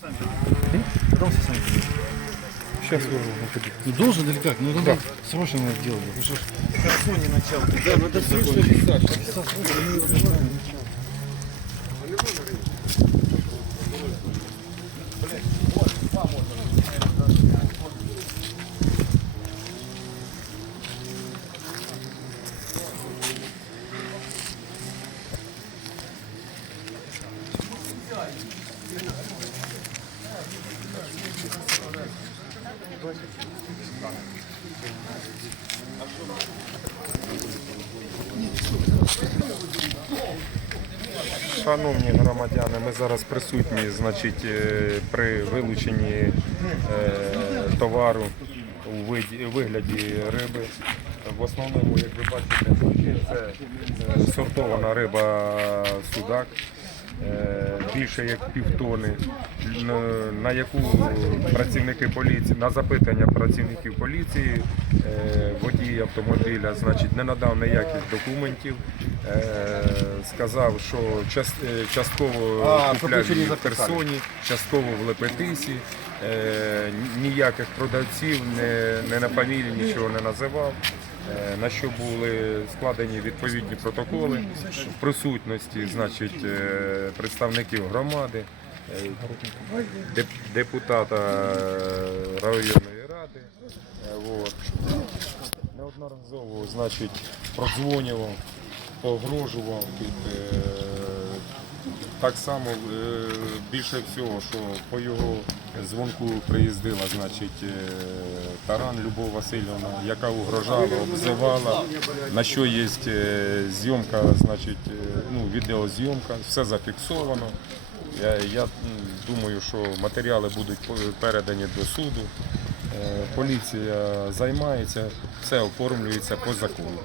Когда все сами? Сейчас выходить. Ну должен или как? Ну тогда срочно надо делать. Ну что хорошо не начал. Да, надо срочно писать. Шановні громадяни, ми зараз присутні значить, е, при вилученні е, товару у вигляді риби. В основному, як ви бачите, це е, сортована риба судак. Е, Більше як півтони, на- яку працівники поліції на запитання працівників поліції е, водій автомобіля значить, не надав ніяких документів, е, сказав, що частково купляв її в. Херсоні, частково в Лепетисі, ніяких продавців, не, не на фамілії нічого не називав. Е, На що були складені відповідні протоколи в присутності значить, е, представників громади, е, депутата районної ради. От. Неодноразово значить, продзвонював, погрожував. Е, так само е, більше всього, що по його дзвонку приїздила значить, е, Таран Любов Васильівна, яка угрожала, обзивала, на що є е, зйомка, значить, ну, відеозйомка, все зафіксовано. Я, я думаю, що матеріали будуть передані до суду. Поліція займається, все оформлюється по закону.